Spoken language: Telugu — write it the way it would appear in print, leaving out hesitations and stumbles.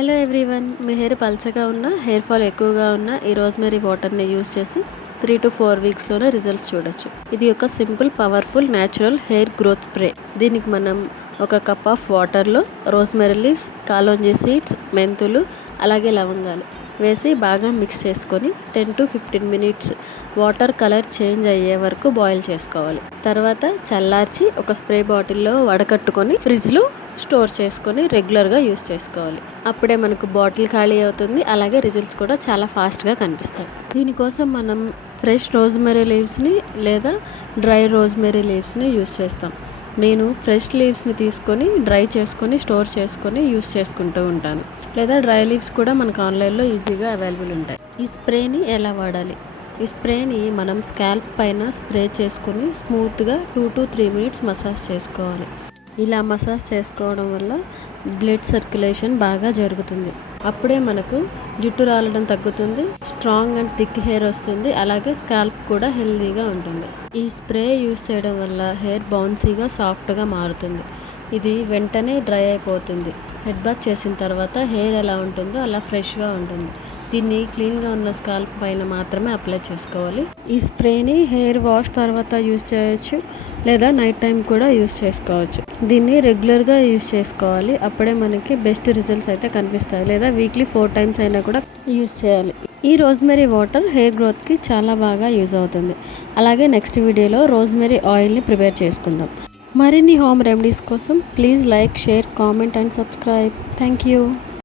హలో ఎవ్రీవన్, మీ హెయిర్ పల్చగా ఉన్న, హెయిర్ ఫాల్ ఎక్కువగా ఉన్న ఈ రోజ్మెరీ వాటర్ని యూస్ చేసి 3 to 4 వీక్స్లోనే రిజల్ట్స్ చూడొచ్చు. ఇది ఒక simple, powerful, natural hair growth spray. దీనికి మనం ఒక కప్ ఆఫ్ వాటర్లో రోజ్మెరీ లీవ్స్, కాలోంజీ సీడ్స్, మెంతులు, అలాగే లవంగాలు వేసి బాగా మిక్స్ చేసుకొని 10 to 15 minutes water colour change అయ్యే వరకు బాయిల్ చేసుకోవాలి. తర్వాత చల్లార్చి ఒక స్ప్రే బాటిల్లో వడకట్టుకొని ఫ్రిడ్జ్లో స్టోర్ చేసుకొని రెగ్యులర్గా యూస్ చేసుకోవాలి. అప్పుడే మనకు బాటిల్ ఖాళీ అవుతుంది, అలాగే రిజల్ట్స్ కూడా చాలా ఫాస్ట్గా కనిపిస్తాయి. దీనికోసం మనం ఫ్రెష్ రోజ్మెరీ లీవ్స్ని లేదా డ్రై రోజ్మెరీ లీవ్స్ని యూస్ చేస్తాం. నేను ఫ్రెష్ లీవ్స్ని తీసుకొని డ్రై చేసుకొని స్టోర్ చేసుకొని యూస్ చేసుకుంటూ ఉంటాను. లేదా డ్రై లీవ్స్ కూడా మనకు ఆన్లైన్లో ఈజీగా అవైలబుల్ ఉంటాయి. ఈ స్ప్రేని ఎలా వాడాలి? ఈ స్ప్రేని మనం స్కాల్ప్ పైన స్ప్రే చేసుకొని స్మూత్గా 2 to 3 మినిట్స్ మసాజ్ చేసుకోవాలి. ఇలా మసాజ్ చేసుకోవడం వల్ల బ్లడ్ సర్క్యులేషన్ బాగా జరుగుతుంది. అప్పుడే మనకు జుట్టు రాలడం తగ్గుతుంది, స్ట్రాంగ్ అండ్ థిక్ హెయిర్ వస్తుంది, అలాగే స్కాల్ప్ కూడా హెల్తీగా ఉంటుంది. ఈ స్ప్రే యూస్ చేయడం వల్ల హెయిర్ బౌన్సీగా, సాఫ్ట్గా మారుతుంది. ఇది వెంటనే డ్రై అయిపోతుంది. హెడ్ బాత్ చేసిన తర్వాత హెయిర్ ఎలా ఉంటుందో అలా ఫ్రెష్గా ఉంటుంది. దీన్ని క్లీన్గా ఉన్న స్కాల్ప్ పైన మాత్రమే అప్లై చేసుకోవాలి. ఈ స్ప్రేని హెయిర్ వాష్ తర్వాత యూస్ చేయొచ్చు, లేదా నైట్ టైం కూడా యూస్ చేసుకోవచ్చు. దీన్ని రెగ్యులర్గా యూస్ చేసుకోవాలి. అప్పుడే మనకి బెస్ట్ రిజల్ట్స్ అయితే కనిపిస్తాయి. లేదా వీక్లీ 4 times అయినా కూడా యూస్ చేయాలి. ఈ రోజ్మెరీ వాటర్ హెయిర్ గ్రోత్కి చాలా బాగా యూజ్ అవుతుంది. అలాగే నెక్స్ట్ వీడియోలో రోజ్మెరీ ఆయిల్ని ప్రిపేర్ చేసుకుందాం. మరిన్ని హోమ్ రెమెడీస్ కోసం please like, share, comment and subscribe. Thank you.